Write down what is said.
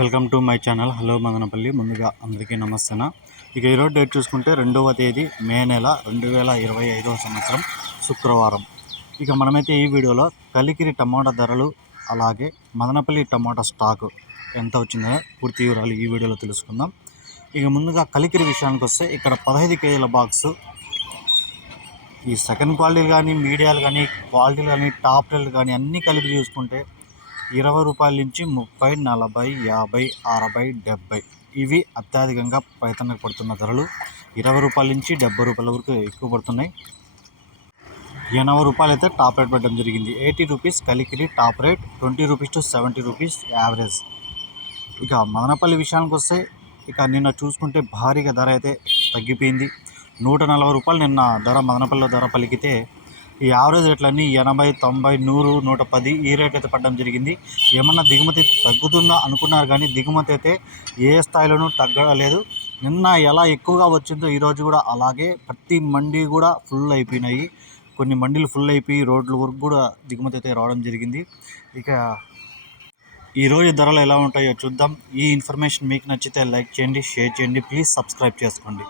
Welcome to my channel. Hello Madanapalle. ముందుగా అందరికీ నమస్తేనా. ఇక ఈరోజు డేట్ చూసుకుంటే రెండవ తేదీ మే నెల రెండు వేల ఇరవై ఐదవ సంవత్సరం శుక్రవారం. ఇక మనమైతే ఈ వీడియోలో కలికిరి టమాటా ధరలు అలాగే మదనపల్లి టమాటా స్టాక్ ఎంత వచ్చిందో పూర్తి వివరాలు ఈ వీడియోలో తెలుసుకుందాం. ఇక ముందుగా కలికిరి విషయానికి వస్తే ఇక్కడ పదహైదు కేజీల బాక్సు ఈ సెకండ్ క్వాలిటీలు కానీ మీడియాలు కానీ క్వాలిటీలు కానీ టాప్ రేట్లు కానీ అన్నీ కలిపి చూసుకుంటే ఇరవై రూపాయల నుంచి ముప్పై నలభై యాభై అరవై డెబ్బై. ఇవి అత్యధికంగా రైతన్నకు పడుతున్న ధరలు. ఇరవై రూపాయల నుంచి డెబ్బై రూపాయల వరకు ఎక్కువ పడుతున్నాయి. ఎనభై రూపాయలు అయితే టాప్ రేట్ పెట్టడం జరిగింది. Eighty rupees Kalikiri top rate twenty rupees to seventy rupees average. ఇక మదనపల్లి విషయానికి వస్తే ఇక నిన్న చూసుకుంటే భారీగా ధర అయితే తగ్గిపోయింది. నూట నలభై రూపాయలు నిన్న ధర మదనపల్లిలో ధర పలికితే ఈ యావరేజ్ రేట్లన్నీ ఎనభై తొంభై నూరు నూట పది ఈ రేట్ అయితే పడడం జరిగింది. ఏమన్నా దిగుమతి తగ్గుతుందా అనుకున్నారు కానీ దిగుమతి అయితే ఏ స్థాయిలోనూ తగ్గలేదు. నిన్న ఎలా ఎక్కువగా వచ్చిందో ఈరోజు కూడా అలాగే ప్రతి మండీ కూడా ఫుల్ అయిపోయినాయి. కొన్ని మండీలు ఫుల్ అయిపోయి రోడ్ల వరకు కూడా దిగుమతి అయితే రావడం జరిగింది. ఇక ఈరోజు ధరలు ఎలా ఉంటాయో చూద్దాం. ఈ ఇన్ఫర్మేషన్ మీకు నచ్చితే లైక్ చేయండి షేర్ చేయండి ప్లీజ్ సబ్స్క్రైబ్ చేసుకోండి.